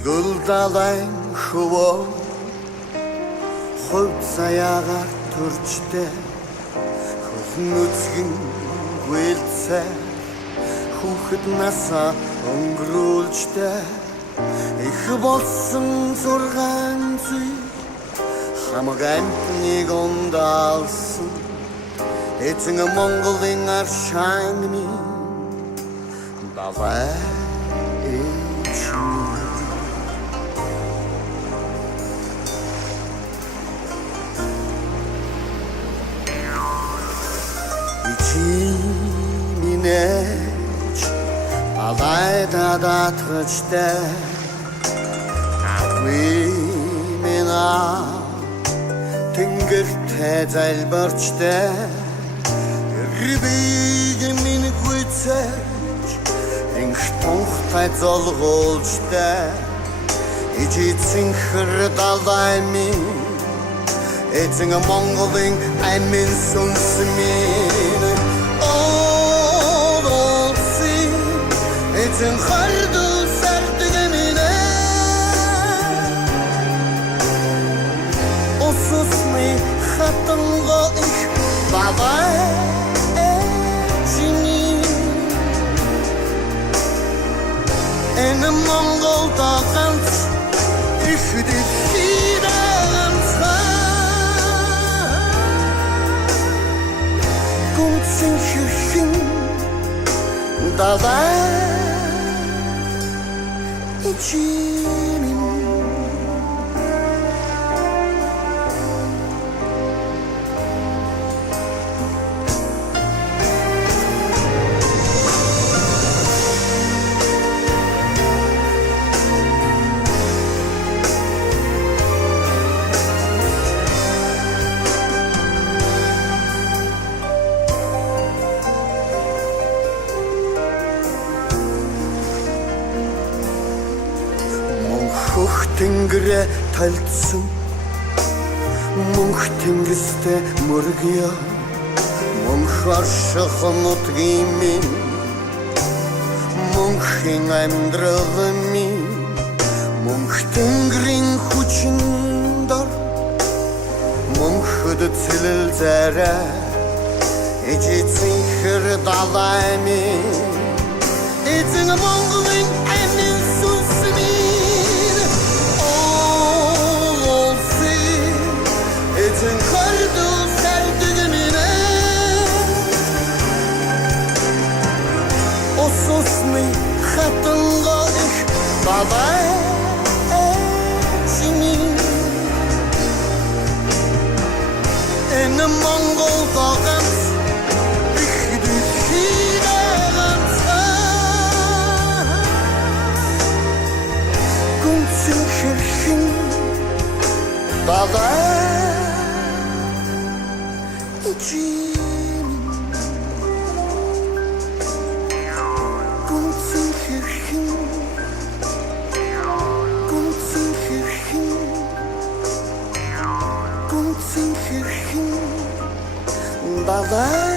Згүлдалайн хөвөө хувь заяагаар төрчтэй хөлн үзгэн гүйлцээ хүүхэд насаа өнгөрүүлжтэй их болсон 6 зүй хамаг амтныг ундаалсан эзэн Монголын аршааны давай Минэж алайда датгачтай Мина тэнгэртэй залбирчтай Рибиг минь гүйцэж инх тунхтай золгоолжтай Ижицэн хэрдалай минь эзэн Монголын амин сүнс минь Эзэн хардуу сардаг минь Ососны хатанго их бабай эжини Энэ Монголда ганц их дэлхийд Гүнзгий хэрхэн давай ичимин Тэнгэрэ талцсан мөнх тэнгистэй мөргөё мөнх орших нутгийн минь мөнхийн амьдрал минь мөнх тэнгэрийн хүчин дор мөнхөд цэлэл зарай эжицэн хэр далай минь эзэн Монголын амин сүнс минь Эзэн хардуу сардаг минь Ососны хатанго их бабай эжини Энэ Монголда ганц их дэлхийд ганцхан Гүнзгий хэрхэн бабай Bye-bye.